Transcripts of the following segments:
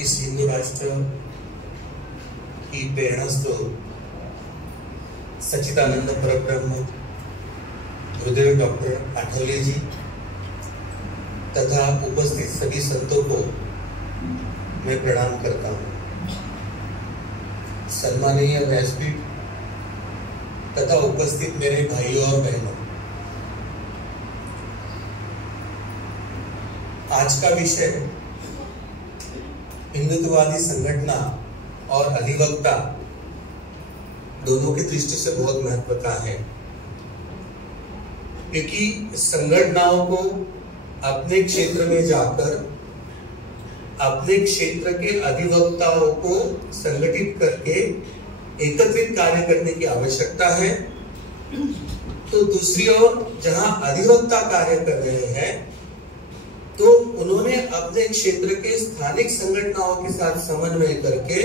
इस हिंदू राष्ट्र की प्रेरणा स्रोत सच्चिदानंद परब्रह्म गुरुदेव डॉक्टर आठवले जी तथा उपस्थित सभी संतों को मैं प्रणाम करता हूँ। सम्माननीय व्यासपीठ तथा उपस्थित मेरे भाइयों और बहनों, आज का विषय हिंदुत्ववादी संगठना और अधिवक्ता दोनों की दृष्टि से बहुत महत्व का है, क्योंकि संगठनाओं को अपने क्षेत्र में जाकर अपने क्षेत्र के अधिवक्ताओं को संगठित करके एकत्रित कार्य करने की आवश्यकता है। तो दूसरी ओर जहां अधिवक्ता कार्य कर रहे हैं तो उन्होंने अपने क्षेत्र के स्थानिक संगठनों के साथ समन्वय करके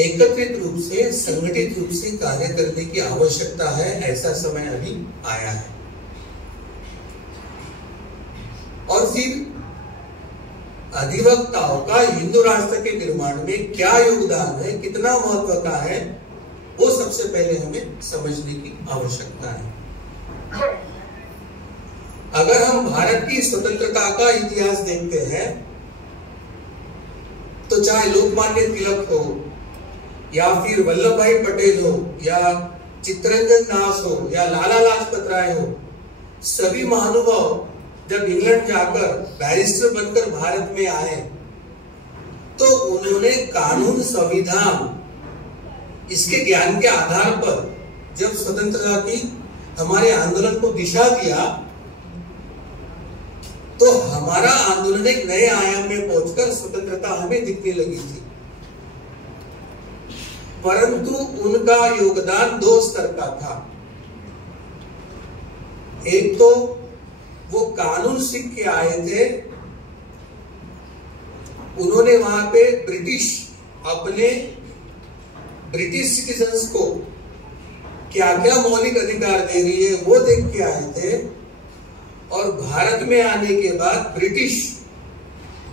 एकत्रित रूप से संगठित रूप से कार्य करने की आवश्यकता है। ऐसा समय अभी आया है। और फिर अधिवक्ताओं का हिंदू राष्ट्र के निर्माण में क्या योगदान है, कितना महत्व का है, वो सबसे पहले हमें समझने की आवश्यकता है। अगर हम भारत की स्वतंत्रता का इतिहास देखते हैं तो चाहे लोकमान्य तिलक हो या फिर वल्लभ भाई पटेल हो या चित्तरंजन दास हो या लाला लाजपत राय हो, सभी महानुभाव जब इंग्लैंड जाकर बैरिस्टर बनकर भारत में आए तो उन्होंने कानून, संविधान, इसके ज्ञान के आधार पर जब स्वतंत्रता की हमारे आंदोलन को दिशा दिया तो हमारा आंदोलन एक नए आयाम में पहुंचकर स्वतंत्रता हमें दिखने लगी थी। परंतु उनका योगदान दो स्तर का था। एक तो वो कानून सीख के आए थे, उन्होंने वहां पे अपने ब्रिटिश सिटीजन्स को क्या क्या मौलिक अधिकार दे रही है वो देख के आए थे। और भारत में आने के बाद ब्रिटिश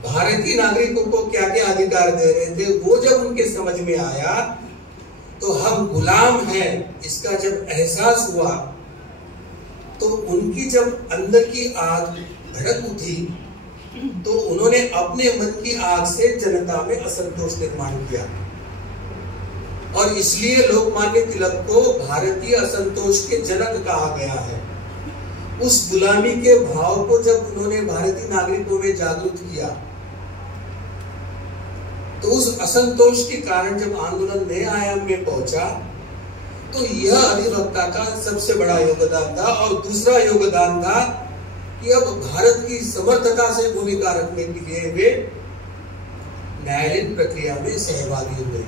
भारतीय नागरिकों को क्या क्या अधिकार दे रहे थे वो जब उनके समझ में आया तो हम गुलाम हैं इसका जब एहसास हुआ तो उनकी जब अंदर की आग भड़क उठी तो उन्होंने अपने मन की आग से जनता में असंतोष निर्माण किया। और इसलिए लोकमान्य तिलक को भारतीय असंतोष के जनक कहा गया है। उस गुलामी के भाव को जब उन्होंने भारतीय नागरिकों में जागरूक किया तो उस असंतोष के कारण जब आंदोलन नए आयाम में पहुंचा तो यह अधिवक्ता का सबसे बड़ा योगदान था। और दूसरा योगदान था कि अब भारत की समर्थता से भूमिका रखने के लिए वे न्यायालयीन प्रक्रिया में सहभागी हुए।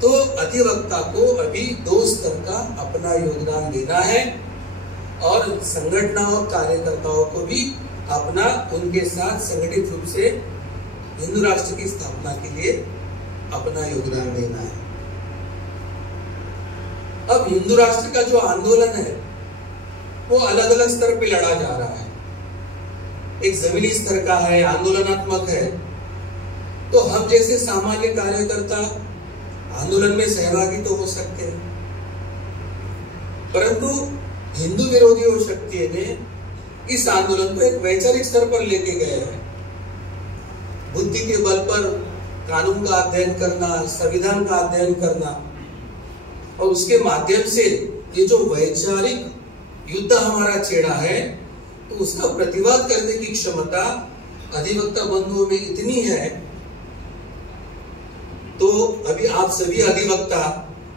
तो अधिवक्ता को अभी दो स्तर का अपना योगदान देना है और संगठनों और कार्यकर्ताओं को भी अपना उनके साथ संगठित रूप से हिंदू राष्ट्र की स्थापना के लिए अपना योगदान देना है। अब हिंदू राष्ट्र का जो आंदोलन है वो अलग अलग स्तर पे लड़ा जा रहा है। एक जमीनी स्तर का है, आंदोलनात्मक है। तो हम जैसे सामान्य कार्यकर्ता आंदोलन में सहभागी तो हो सकते हैं, परंतु हिंदू विरोधी शक्तियों ने इस आंदोलन को एक वैचारिक स्तर पर लेके गए हैं। बुद्धि के बल पर कानून का अध्ययन करना, संविधान का अध्ययन करना और उसके माध्यम से ये जो वैचारिक युद्ध हमारा छेड़ा है तो उसका प्रतिवाद करने की क्षमता अधिवक्ता बंधुओं में इतनी है। तो अभी आप सभी अधिवक्ता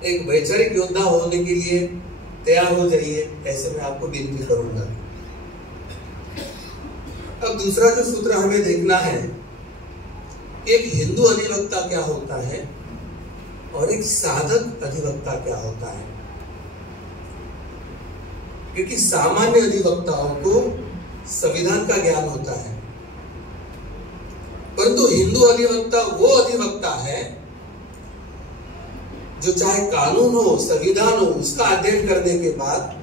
एक वैचारिक योद्धा होने के लिए तैयार हो जाइए, ऐसे मैं आपको विनती करूंगा। अब दूसरा जो सूत्र हमें देखना है, एक हिंदू अधिवक्ता क्या होता है और एक साधक अधिवक्ता क्या होता है। क्योंकि सामान्य अधिवक्ताओं को संविधान का ज्ञान होता है, परंतु हिंदू अधिवक्ता वो अधिवक्ता है जो चाहे कानून हो, संविधान हो, उसका अध्ययन करने के बाद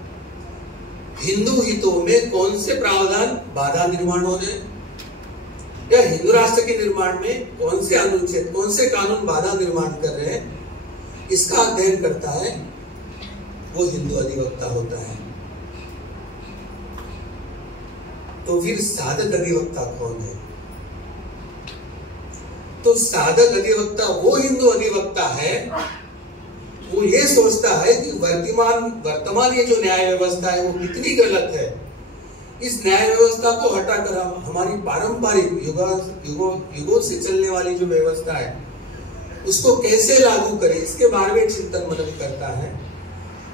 हिंदू हितों में कौन से प्रावधान बाधा निर्माण हो रहे, या हिंदू राष्ट्र के निर्माण में कौन से अनुच्छेद, कौन से कानून बाधा निर्माण कर रहे हैं, इसका अध्ययन करता है वो हिंदू अधिवक्ता होता है। तो फिर साधक अधिवक्ता कौन है? तो साधक अधिवक्ता वो हिंदू अधिवक्ता है, वो ये सोचता है कि वर्तमान ये जो न्याय व्यवस्था है वो कितनी गलत है। इस न्याय व्यवस्था को हटाकर हम हमारी पारंपरिक युगों से चलने वाली जो व्यवस्था है उसको कैसे लागू करें, इसके बारे में चिंतन मनन करता है,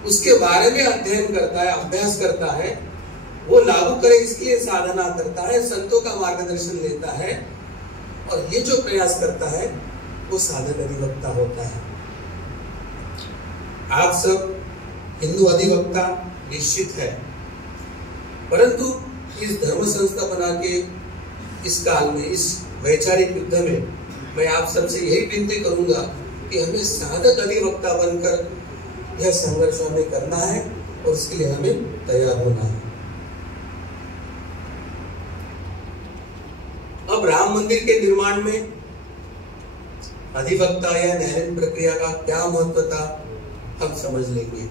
उसके बारे में अध्ययन करता है, अभ्यास करता है, वो लागू करे इसके लिए साधना करता है, संतों का मार्गदर्शन लेता है, और ये जो प्रयास करता है वो साधक अधिवक्ता होता है। आप सब हिंदू अधिवक्ता निश्चित है, परंतु इस धर्म संस्था बना के इस काल में, इस वैचारिक युद्ध में मैं आप सबसे यही विनती करूंगा कि हमें साधक अधिवक्ता बनकर यह संघर्ष हमें करना है और उसके लिए हमें तैयार होना है। अब राम मंदिर के निर्माण में अधिवक्ता या न्यायालयीन प्रक्रिया का क्या महत्व था हम समझ लेंगे।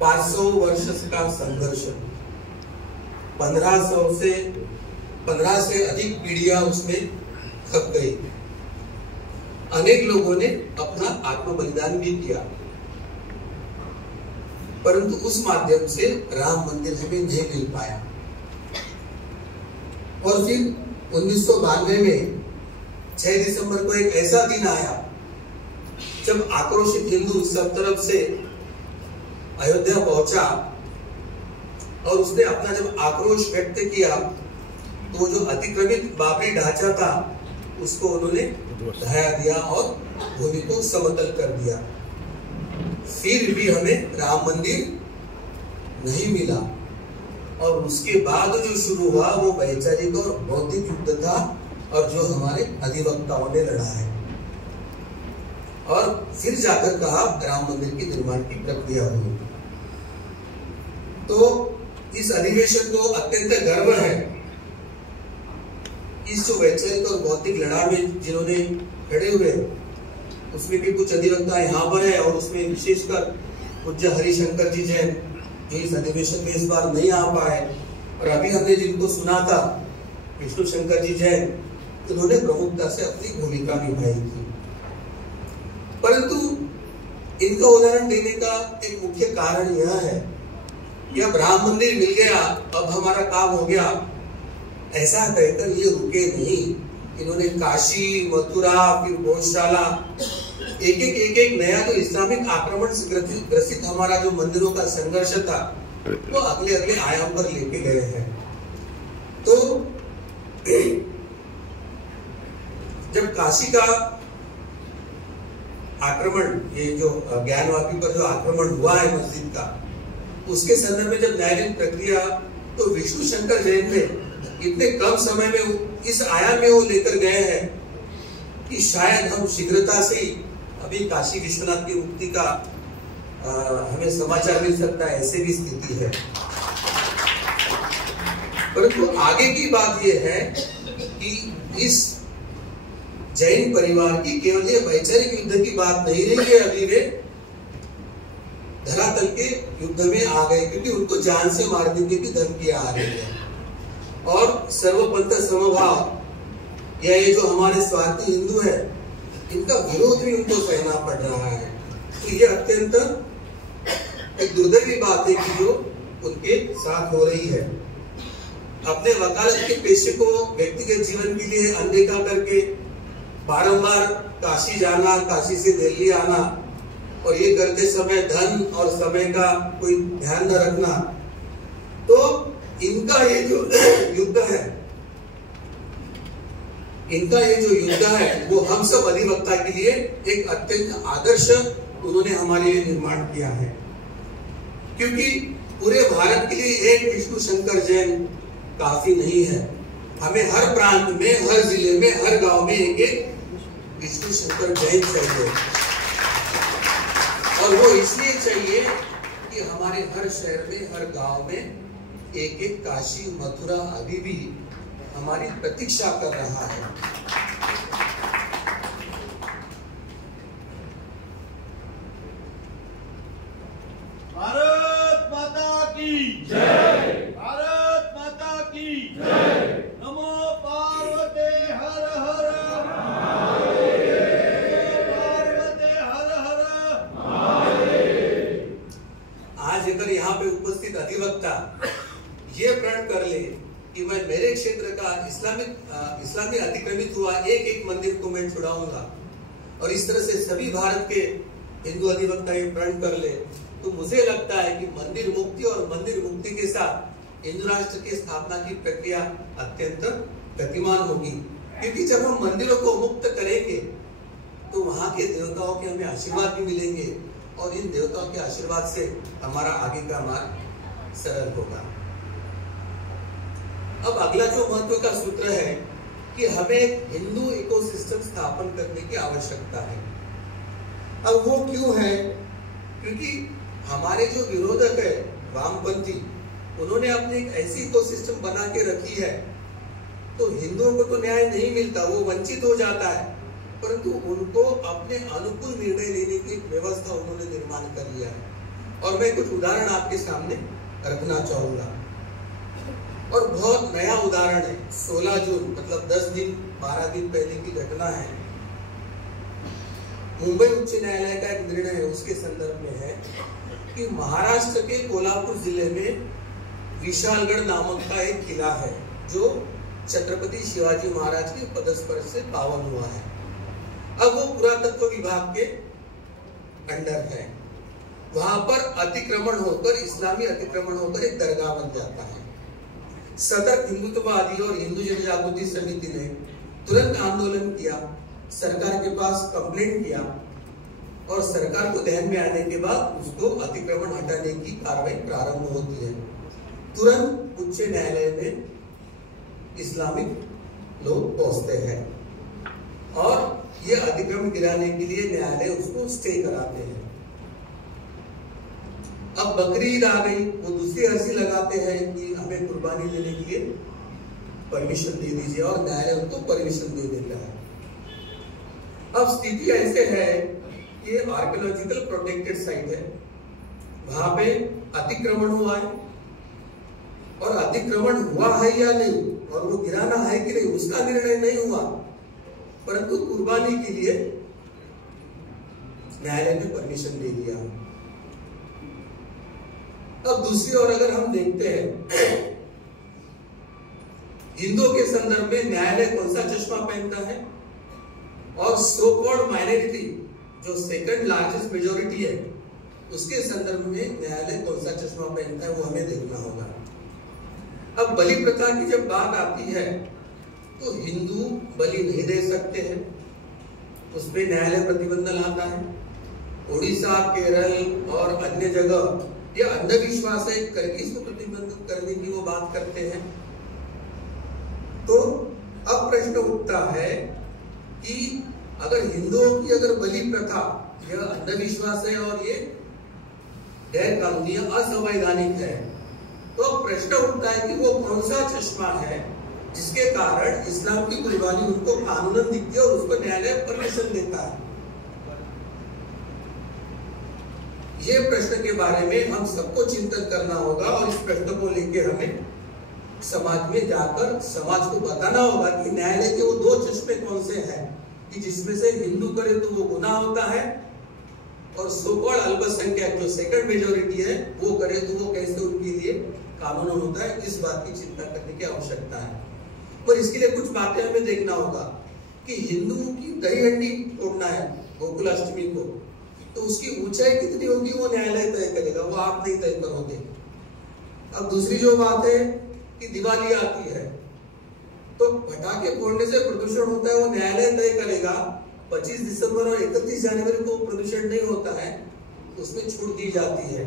500 वर्ष का संघर्ष, 15 से अधिक पीढ़ियां उसमें खप गई। अनेक लोगों ने अपना आत्म बलिदान भी किया, परंतु उस माध्यम से राम मंदिर हमें नहीं मिल पाया। और फिर 1992 में 6 दिसंबर को एक ऐसा दिन आया जब आक्रोशित हिंदू सब तरफ से अयोध्या पहुंचा और उसने अपना जब आक्रोश व्यक्त किया तो जो अतिक्रमित बाबरी ढांचा था उसको उन्होंने ढहा दिया और भूमि को समतल कर दिया। फिर भी हमें राम मंदिर नहीं मिला, और उसके बाद जो शुरू हुआ वो वैचारिक और बौद्धिक युद्ध था, और जो हमारे अधिवक्ताओं ने लड़ा है, और फिर जाकर कहा राम मंदिर के निर्माण की प्रक्रिया हुई। तो इस अधिवेशन को अत्यंत गर्व है, इस जो वैचारिक और बौद्धिक लड़ाई में जिन्होंने खड़े हुए, उसमें भी कुछ अधिवक्ता यहाँ पर है, और उसमें विशेषकर पूज्य हरिशंकर जी जैन जो इस अधिवेशन में इस बार नहीं आ पाए, और अभी हमने जिनको सुना था विष्णु शंकर जी जैन, उन्होंने प्रमुखता से अपनी भूमिका निभाई थी। परंतु इनका उदाहरण देने का एक मुख्य कारण यह है कि अब राम मंदिर मिल गया, अब हमारा काम हो गया, ऐसा कहकर ये रुके नहीं। इन्होंने काशी, मथुरा, फिर भोजशाला, एक नया जो इस्लामिक आक्रमण से ग्रसित हमारा जो मंदिरों का संघर्ष था वो अगले आयाम पर लेके गए हैं। तो जब काशी का आक्रमण, ये जो ज्ञानवापी पर जो आक्रमण हुआ है मस्जिद का, उसके संदर्भ में जब न्यायालयीन प्रक्रिया, तो विष्णु शंकर जैन ने इतने कम समय में इस आयाम में वो लेकर गए हैं कि शायद हम शीघ्रता से ही अभी काशी विश्वनाथ की मुक्ति का हमें समाचार मिल सकता है, ऐसे भी स्थिति है। परंतु आगे की बात यह है कि इस जैन परिवार की केवल ये वैचारिक युद्ध की बात नहीं रही है, अभी वे धरातल के युद्ध में आ गए, क्योंकि उनको जान से मारने की भी धमकियां आ रही है, और सर्वपंथ समभाव या ये जो हमारे स्वार्थी हिंदू है इनका विरोध भी उनको सहना पड़ रहा है। तो ये अत्यंत एक दुर्दैवी बात है कि जो उनके साथ हो रही है। अपने वकालत के पेशे को व्यक्तिगत जीवन के लिए अनदेखा करके बारंबार काशी जाना, काशी से दिल्ली आना, और ये करते समय धन और समय का कोई ध्यान न रखना, तो इनका ये जो युद्ध है, वो हम सब अधिवक्ता के लिए एक अत्यंत आदर्श उन्होंने हमारे लिए निर्माण किया है। क्योंकि पूरे भारत के लिए एक विष्णु शंकर जैन काफी नहीं है, हमें हर प्रांत में, हर जिले में, हर गांव में एक विष्णु शंकर जैन चाहिए। और वो इसलिए चाहिए कि हमारे हर शहर में, हर गांव में एक काशी, मथुरा अभी भी हमारी प्रतीक्षा कर रहा है। भारत माता की जय, भारत माता की जय। नमो पार्वती हर हर महादेव, पार्वती हर हर महादेव। आज अगर यहाँ पे उपस्थित अधिवक्ता ये प्रण कर ले कि मैं मेरे क्षेत्र का इस्लामी अतिक्रमित हुआ एक मंदिर को मैं छुड़ाऊंगा, और इस तरह से सभी भारत के हिंदू अधिवक्ता ये प्रण कर ले, तो मुझे लगता है कि मंदिर मुक्ति और मंदिर मुक्ति के साथ हिंदू राष्ट्र की स्थापना की प्रक्रिया अत्यंत गतिमान होगी। क्योंकि जब हम मंदिरों को मुक्त करेंगे तो वहां के देवताओं के हमें आशीर्वाद भी मिलेंगे, और इन देवताओं के आशीर्वाद से हमारा आगे का मार्ग सरल होगा। अब अगला जो महत्व का सूत्र है कि हमें एक हिंदू इकोसिस्टम स्थापन करने की आवश्यकता है। अब वो क्यों है? क्योंकि हमारे जो विरोधक है वामपंथी, उन्होंने अपनी एक ऐसी इकोसिस्टम बना के रखी है, तो हिंदुओं को तो न्याय नहीं मिलता, वो वंचित हो जाता है, परंतु उनको अपने अनुकूल निर्णय लेने की व्यवस्था उन्होंने निर्माण कर लिया है। और मैं कुछ उदाहरण आपके सामने रखना चाहूंगा, और बहुत नया उदाहरण है। 16 जून मतलब 12 दिन पहले की घटना है। मुंबई उच्च न्यायालय का एक निर्णय है, उसके संदर्भ में है कि महाराष्ट्र के कोल्हापुर जिले में विशालगढ़ नामक का एक किला है जो छत्रपति शिवाजी महाराज के पदस्पर्श से पावन हुआ है। अब वो पुरातत्व विभाग के अंडर है। वहां पर अतिक्रमण होकर, इस्लामी अतिक्रमण होकर एक दरगाह बन जाता है। सतर्क हिंदुत्ववादी और हिंदू जनजागृति समिति ने तुरंत आंदोलन किया, सरकार के पास कंप्लेंट किया, और सरकार को ध्यान में आने के बाद उसको अतिक्रमण हटाने की कार्रवाई प्रारंभ होती है। तुरंत उच्च न्यायालय में इस्लामिक लोग पहुंचते हैं और ये अतिक्रमण गिराने के लिए न्यायालय उसको स्टे कराते हैं। अब बकरी ईद आ गई, वो दूसरी अर्जी लगाते हैं कि हमें कुर्बानी लेने के लिए परमिशन दे दीजिए, और न्यायालय उनको परमिशन दे देता है। अब स्थिति ऐसे है कि ये आर्कियोलॉजिकल प्रोटेक्टेड साइट है, वहां पे अतिक्रमण हुआ है, और अतिक्रमण हुआ है या नहीं और वो गिराना है कि नहीं उसका निर्णय नहीं हुआ, परंतु कुर्बानी के लिए न्यायालय ने परमिशन दे दिया। अब दूसरी ओर अगर हम देखते हैं हिंदुओं के संदर्भ में न्यायालय कौन सा चश्मा पहनता है, और सो कॉल्ड माइनॉरिटी जो सेकंड लार्जेस्ट मेजॉरिटी है उसके संदर्भ में न्यायालय कौन सा चश्मा पहनता है, वो हमें देखना होगा। अब बलि प्रथा की जब बात आती है तो हिंदू बलि नहीं दे सकते हैं, उस पर न्यायालय प्रतिबंध लाता है। उड़ीसा, केरल और अन्य जगह ये अंधविश्वास है करके इसको प्रतिबंधित करने की वो बात करते हैं। तो अब प्रश्न उठता है कि अगर हिंदुओं की अगर बलि प्रथा यह अंधविश्वास है और ये गैर कानूनी असंवैधानिक है, तो अब प्रश्न उठता है कि वो कौन सा चश्मा है जिसके कारण इस्लाम की कुर्बानी उनको कानूनन दिखती है और उसको न्यायालय परमिशन देता है। ये प्रश्न के बारे में हम सबको चिंतन करना होगा, और इस प्रश्न को लेकर हमें समाज में जाकर समाज को बताना होगा कि न्यायालय के वो दो चश्मे कौन से हैं कि जिसमें से हिंदू करे तो वो गुनाह होता है, और सो कॉल्ड अल्पसंख्यक जो सेकंड मेजॉरिटी है वो करे तो वो कैसे उनके लिए कानून होता है। इस बात की चिंता करने की आवश्यकता है। पर इसके लिए कुछ बातें हमें देखना होगा कि हिंदुओं की दही हंडी तोड़ना है गोकुलाष्टमी को, तो उसकी ऊंचाई कितनी होगी वो न्यायालय तय करेगा, वो आप नहीं तय करोगे। अब दूसरी जो बात है कि दिवाली आती है तो पटाखे फोड़ने से प्रदूषण होता है, वो न्यायालय तय करेगा। 25 दिसंबर और 31 जनवरी को प्रदूषण नहीं होता है, उसमें छूट दी जाती है।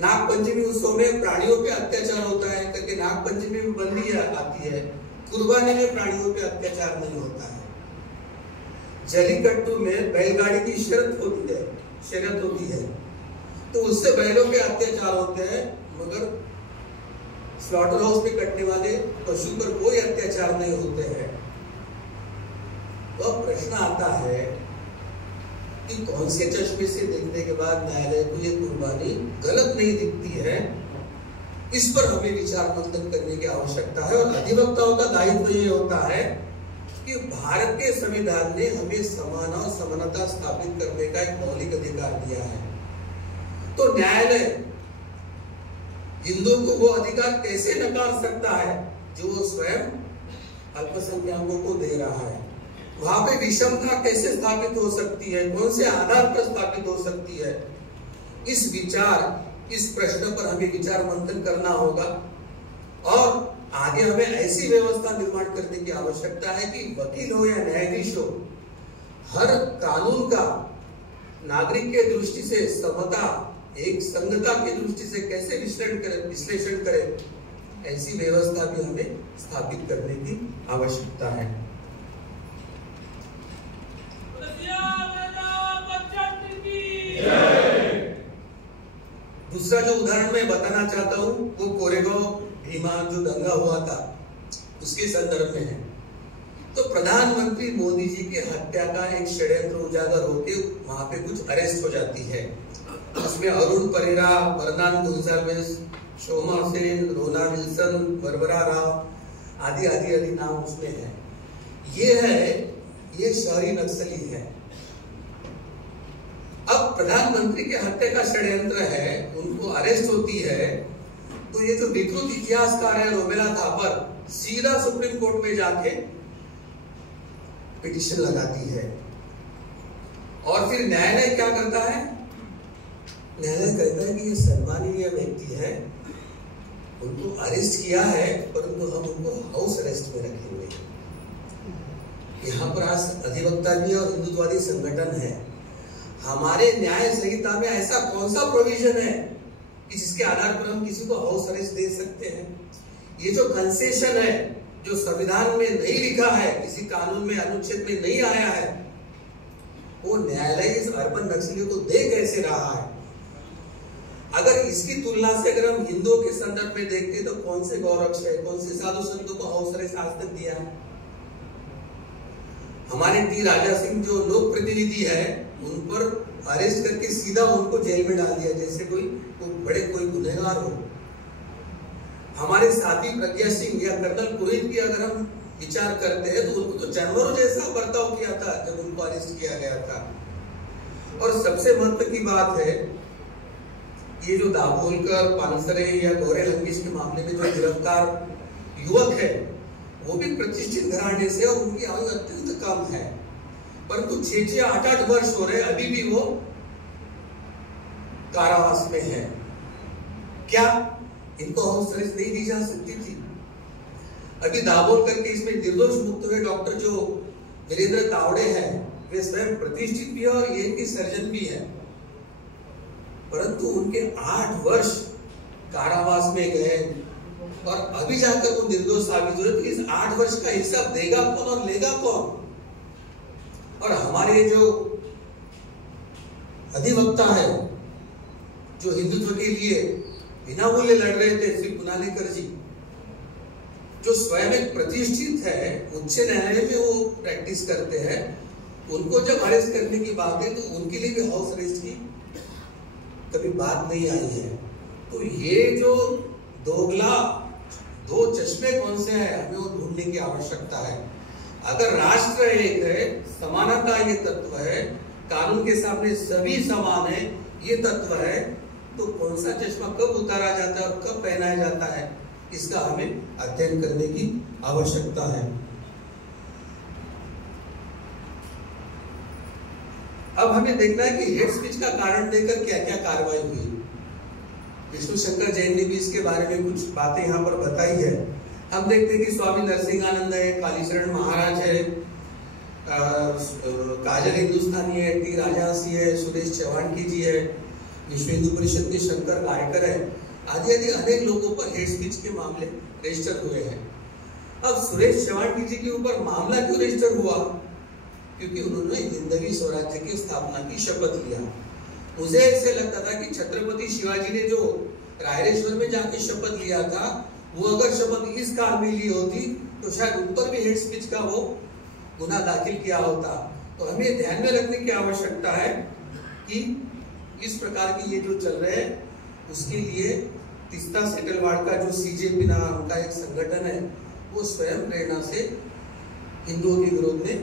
नाग पंचमी उत्सव में प्राणियों पे अत्याचार होता है करके नाग पंचमी में बंदी आती है, कुर्बानी में प्राणियों पे अत्याचार नहीं होता है। जलीकट्टू में बैलगाड़ी की शर्त होती है, तो उससे बैलों पे अत्याचार होते हैं, मगर स्लॉटर हाउस में कटने वाले पशु पर कोई अत्याचार नहीं होते हैं। तो अब प्रश्न आता है कि कौन से चश्मे से देखने के बाद न्यायालय को ये कुर्बानी गलत नहीं दिखती है, इस पर हमें विचार मंथन करने की आवश्यकता है। और अधिवक्ताओं का दायित्व ये होता है कि भारत के संविधान ने हमें समान और समानता स्थापित करने का एक मौलिक अधिकार दिया है, तो न्यायालय हिंदुओं को वो अधिकार कैसे नकार सकता है जो वो स्वयं अल्पसंख्यकों को दे रहा है? वहां पे विषमता कैसे स्थापित हो सकती है, कौन से आधार पर स्थापित हो सकती है? इस प्रश्न पर हमें विचार मंथन करना होगा और आगे हमें ऐसी व्यवस्था निर्माण करने की आवश्यकता है कि वकील हो या न्यायाधीश हो, हर कानून का नागरिक के दृष्टि से समता, एक संगता की दृष्टि से कैसे विश्लेषण करे, ऐसी व्यवस्था भी हमें स्थापित करने की आवश्यकता है। दूसरा जो उदाहरण मैं बताना चाहता हूं वो कोरेगांव भीमा जो दंगा हुआ था उसके संदर्भ में है। तो प्रधानमंत्री मोदी जी की हत्या का एक षड्यंत्र उजागर होके वहां पे कुछ अरेस्ट हो जाती है। उसमें अरुण परेरा, बर्नान गोंजाल्वेस, शोमा सेन, रोना विल्सन, बर्बरा राव आदि आदि आदि नाम उसमें है। ये शहरी नक्सली है। अब प्रधानमंत्री के हत्या का षड्यंत्र है, उनको अरेस्ट होती है, तो ये जो विकृत इतिहासकार है रोमेला थापर सीधा सुप्रीम कोर्ट में जाके पिटीशन लगाती है। और फिर न्यायालय क्या करता है? न्यायालय कहता है कि ये सम्माननीय व्यक्ति है, उनको अरेस्ट किया है, परंतु हम उनको हाउस अरेस्ट में रखेंगे। यहाँ पर आज अधिवक्ता भी और हिंदुत्ववादी संगठन है। हमारे न्याय संहिता में ऐसा कौन सा प्रोविजन है कि जिसके आधार पर हम किसी को हाउस अरेस्ट दे सकते हैं? ये जो कंसेशन है, जो संविधान में नहीं लिखा है, किसी कानून में अनुच्छेद में नहीं आया है, वो न्यायालय इस अर्बन नक्सलियों को दे कैसे रहा है? अगर इसकी तुलना से अगर हम हिंदुओं के संदर्भ में देखते तो कौन से गौरक्ष है, कौन से साधु संतों को हाउस अरेस्ट आज तक दिया है? हमारे टी राजा सिंह जो लोक प्रतिनिधि है, उन पर अरेस्ट करके सीधा उनको जेल में डाल दिया जैसे कोई बड़े कोई गुनहगार हो। हमारे साथी प्रज्ञा सिंह या कर्नल पुरोहित की अगर हम विचार करते हैं तो उनको तो जानवरों जैसा बर्ताव किया था जब उनको अरेस्ट किया गया था। और सबसे महत्व की बात है, ये जो दाभोलकर, पानसरे या गौरे लंकेश के मामले में जो गिरफ्तार युवक है, वो भी प्रतिष्ठित घराने से और उनकी आयु अत्यंत कम है, परंतु 6-6, 8-8 वर्ष हो रहे, अभी भी वो कारावास में है। क्या इनको हाउस अरेस्ट नहीं दी जा सकती थी? अभी दाभोलकर के इसमें निर्दोष मुक्त हुए डॉक्टर जो वीरेंद्र तावड़े हैं, वे स्वयं प्रतिष्ठित भी है और ये इनकी सर्जन भी है, परंतु उनके 8 वर्ष कारावास में गए और अभी जाकर वो निर्दोष साबित हुए। तो इस 8 वर्ष का हिसाब देगा कौन और लेगा कौन? और हमारे जो अधिवक्ता है, जो हिंदुत्व के लिए बिना मूल्य लड़ रहे थे, श्री पुनालेकर जी, जो स्वयं एक प्रतिष्ठित है, उच्च न्यायालय में वो प्रैक्टिस करते हैं, उनको जब अरेस्ट करने की बात है तो उनके लिए भी हाउस अरेस्ट की कभी बात नहीं आई है। तो ये जो दो चश्मे कौन से हैं, हमें वो ढूंढने की आवश्यकता है। अगर राष्ट्र एक है, समानता ये तत्व है, कानून के सामने सभी समान है ये तत्व है, तो कौन सा चश्मा कब उतारा जाता है और कब पहनाया जाता है, इसका हमें अध्ययन करने की आवश्यकता है। अब हमें देखना है कि हेट स्पीच का कारण देकर क्या क्या कार्रवाई हुई। विष्णु शंकर जैन ने भी इसके बारे में कुछ बातें यहाँ पर बताई है। हम देखते हैं कि स्वामी नरसिंहानंद है, कालीचरण महाराज है, काजल हिंदुस्तानी है, टी राजहंसी है, सुरेश चौहान जी है, विश्व हिंदू परिषद के शंकर गायकर है, आदि आदि अनेक लोगों पर हेट स्पीच के मामले रजिस्टर हुए हैं। अब सुरेश चौहान जी के ऊपर मामला क्यों रजिस्टर हुआ? क्योंकि उन्होंने हिंदवी स्वराज्य की स्थापना की शपथ लिया। मुझे ऐसे लगता था कि छत्रपति शिवाजी ने जो रायरेश्वर में जाके शपथ लिया था, वो अगर शपथ इस काल में ली होती तो शायद उन पर भी हेट स्पीच का वो गुना दाखिल किया होता। तो हमें ध्यान में रखने की आवश्यकता है कि इस प्रकार की ये जो चल रहे हैं उसके लिए तीस्ता सेटलवाड़ का जो सीजेपी नाम का एक संगठन है वो स्वयं प्रेरणा से हिंदुओं के विरोध में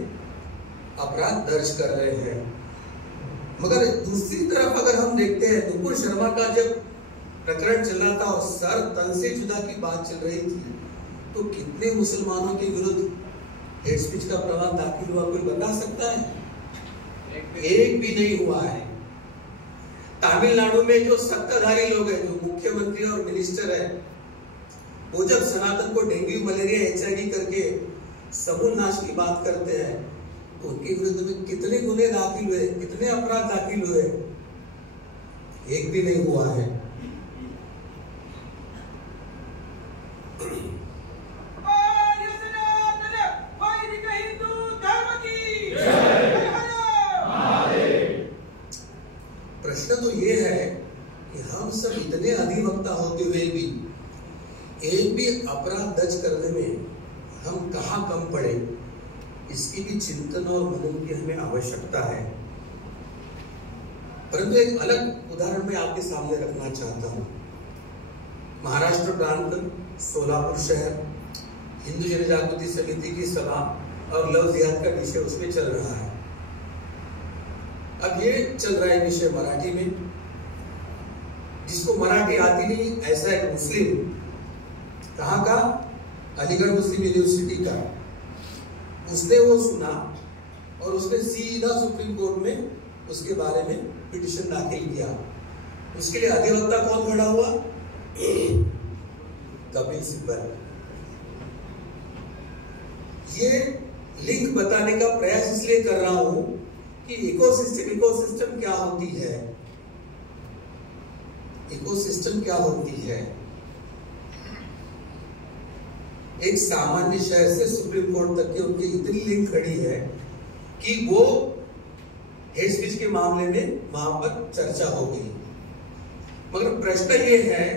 अपराध दर्ज कर रहे हैं। मगर दूसरी तरफ अगर हम देखते हैं नुपुर शर्मा का जब प्रकरण चल रहा था और सर तन से जुदा की बात चल रही थी तो कितने मुसलमानों के विरुद्ध हेट स्पीच का प्रमाण दाखिल हुआ, कोई बता सकता है? एक भी नहीं हुआ है। तमिलनाडु में जो सत्ताधारी लोग हैं, जो मुख्यमंत्री और मिनिस्टर है, वो जब सनातन को डेंगू मलेरिया HIV करके समूल नाश की बात करते हैं तो उनके विरुद्ध में कितने गुने दाखिल हुए, कितने अपराध दाखिल हुए? एक भी नहीं हुआ है। प्रश्न तो ये है कि हम सब इतने अधिवक्ता होते हुए भी एक भी अपराध दर्ज करने में हम कहाँ कम पड़े, इसकी भी चिंतन और मनन की हमें आवश्यकता है। परंतु एक अलग उदाहरण मैं आपके सामने रखना चाहता हूँ। महाराष्ट्र प्रांत सोलापुर शहर हिंदू जनजागृति समिति की सभा और लव जिहाद का विषय उसमें चल रहा है। अब ये चल रहा है विषय मराठी में, जिसको मराठी आती नहीं ऐसा एक मुस्लिम, कहाँ का, अलीगढ़ मुस्लिम यूनिवर्सिटी का, उसने वो सुना और उसने सीधा सुप्रीम कोर्ट में उसके बारे में पिटीशन दाखिल किया। उसके लिए अधिवक्ता कौन खड़ा हुआ? कपिल सिब्बल। ये लिंक बताने का प्रयास इसलिए कर रहा हूं कि इकोसिस्टम क्या होती है। इकोसिस्टम क्या होती है? एक सामान्य शहर से सुप्रीम कोर्ट तक के उनकी इतनी लिंक खड़ी है कि वो हेट स्पीच के मामले में वहां पर चर्चा हो गई। मगर प्रश्न ये है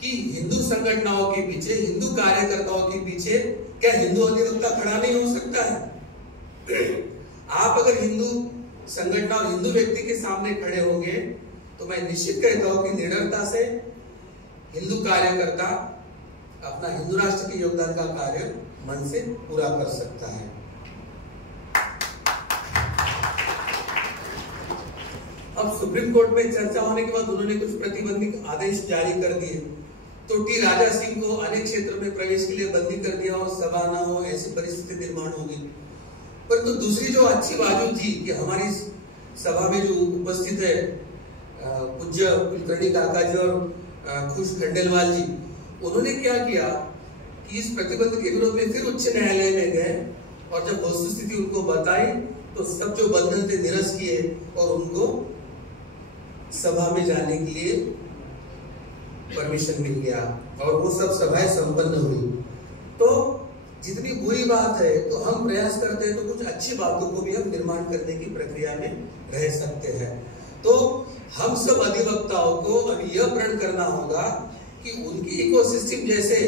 कि हिंदू संगठनों के पीछे, हिंदू कार्यकर्ताओं के पीछे क्या हिंदू अधिवक्ता खड़ा नहीं हो सकता है? आप अगर हिंदू संगठन और हिंदू व्यक्ति के सामने खड़े होंगे तो मैं निश्चित कहता हूं कि निडरता से हिंदू कार्यकर्ता अपना हिंदू राष्ट्र के योगदान का कार्य मन से पूरा कर सकता है। अब सुप्रीम कोर्ट में चर्चा होने के बाद उन्होंने कुछ प्रतिबंधित आदेश जारी कर दिए। तो टी राजा सिंह को अनेक क्षेत्र में प्रवेश के लिए बंदी कर दिया और सभा ना हो ऐसी परिस्थिति निर्माण हो गई। परंतु दूसरी जो अच्छी बाजू थी कि हमारी सभा में जो उपस्थित है पूज्य कुलकर्णी काका जी और खुश खंडेलवाल जी, उन्होंने क्या किया कि इस प्रतिबंध के विरोध में फिर उच्च न्यायालय में गए और जब वस्तुस्थिति उनको बताई तो सब जो बंधन थे निरस्त किए और उनको सभा में जाने के लिए परमिशन मिल गया और वो सब सभाएं संपन्न हुई। तो जितनी बुरी बात है तो हम प्रयास करते हैं तो कुछ अच्छी बातों को भी हम निर्माण करने की प्रक्रिया में रह सकते हैं। तो हम सब अधिवक्ताओं को अभी यह प्रण करना होगा कि उनकी इकोसिस्टम जैसे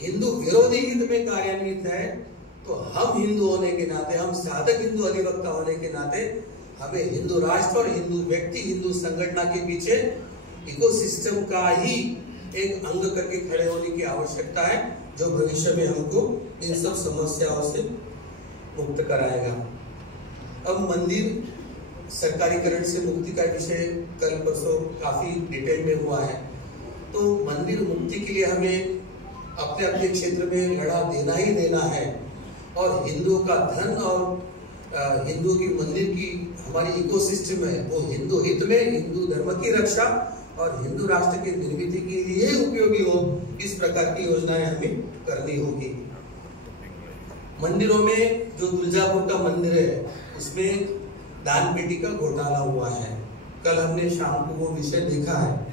हिंदू विरोधी हित में कार्यान्वित है तो हम हिंदू होने के नाते, हम साधक हिंदू अधिवक्ता होने के नाते हमें हिंदू राष्ट्र और हिंदू व्यक्ति, हिंदू संगठन के पीछे इकोसिस्टम का ही एक अंग करके खड़े होने की आवश्यकता है, जो भविष्य में हमको इन सब समस्याओं से मुक्त कराएगा। अब मंदिर सरकारीकरण से मुक्ति का विषय कल परसों काफी डिटेल में हुआ है। तो मंदिर मुक्ति के लिए हमें अपने अपने क्षेत्र में लड़ा देना ही देना है और हिंदुओं का धन और हिंदुओं की मंदिर की हमारी इकोसिस्टम है वो हिंदू हित में, हिंदू धर्म की रक्षा और हिंदू राष्ट्र की निर्मित के लिए उपयोगी हो, इस प्रकार की योजनाएं हमें करनी होगी। मंदिरों में जो तुलजापुर का मंदिर है उसमें दान पेटी का घोटाला हुआ है। कल हमने शाम को वो विषय देखा है।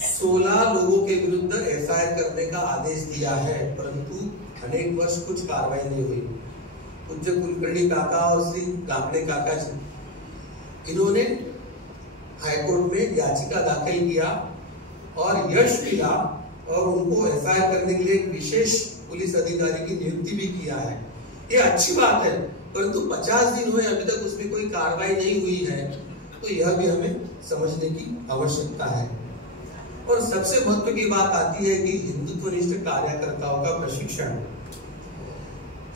16 लोगों के विरुद्ध FIR करने का आदेश दिया है, परंतु अनेक वर्ष कुछ कार्रवाई नहीं हुई। पूज्य कुलकर्णी काका और श्री काकड़े काका जी, इन्होंने हाईकोर्ट में याचिका दाखिल किया और यश मिला और उनको एफआईआर करने के लिए एक विशेष पुलिस अधिकारी की नियुक्ति भी किया है। ये अच्छी बात है, परंतु 50 दिन हुए अभी तक उसमें कोई कार्रवाई नहीं हुई है, तो यह भी हमें समझने की आवश्यकता है। और सबसे महत्व की बात आती है कि हिंदुत्वनिष्ठ कार्यकर्ताओं का प्रशिक्षण।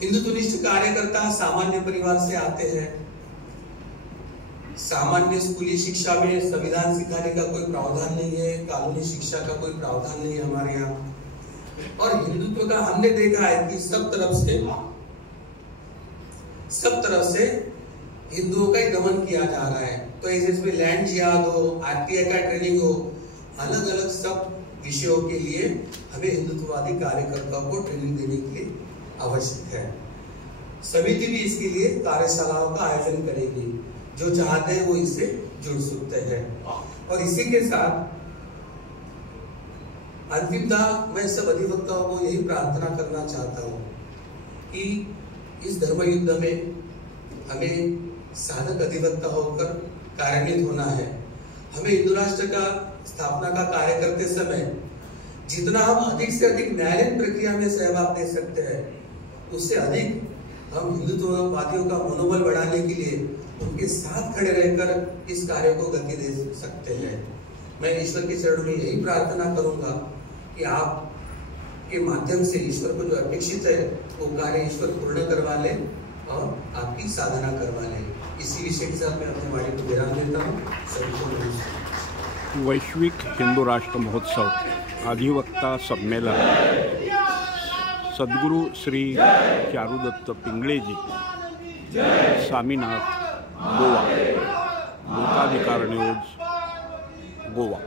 हिंदुत्वनिष्ठ कार्यकर्ता सामान्य परिवार से आते हैं। सामान्य स्कूली शिक्षा में संविधान सिखाने का कोई प्रावधान नहीं है, कानूनी शिक्षा का कोई प्रावधान नहीं है हमारे यहाँ। और हिंदुत्व का हमने देखा है कि सब तरफ से हिंदुओं का ही दमन किया जा रहा है। तो इसमें लैंड जिहाद हो, आरटीआई का ट्रेनिंग हो, अलग अलग सब विषयों के लिए हमें हिंदुत्ववादी कार्यकर्ताओं को ट्रेनिंग देने के लिए आवश्यक है। समिति भी इसके लिए कार्यशालाओं का आयोजन करेगी। जो चाहते हैं वो इससे जुड़ सकते हैं। और इसी के साथ अंतिमतः मैं सब अधिवक्ताओं को यही प्रार्थना करना चाहता हूँ कि इस धर्म युद्ध में हमें साधक अधिवक्ता होकर कार्यान्वित होना है। हमें हिंदू राष्ट्र का स्थापना का कार्य करते समय जितना हम अधिक से अधिक न्यायालयीन प्रक्रिया में सहभाग दे सकते हैं, उससे अधिक हम हिंदुत्ववादियों का मनोबल बढ़ाने के लिए उनके साथ खड़े रहकर इस कार्य को गति दे सकते हैं। मैं ईश्वर के चरणों में यही प्रार्थना करूंगा कि आप के माध्यम से ईश्वर को जो अपेक्षित है वो कार्य ईश्वर पूर्ण करवा ले और आपकी साधना करवा ले। इसी विषय के साथ मैं अपनी वाणी को विराम देता हूँ। सभी को नमस्कार। वैश्विक हिंदू राष्ट्र महोत्सव अधिवक्ता सम्मेलन सद्गुरु श्री चारुदत्त पिंगळे जी, स्वामीनाथ, गोवा। लोकाधिकार न्यूज, गोवा।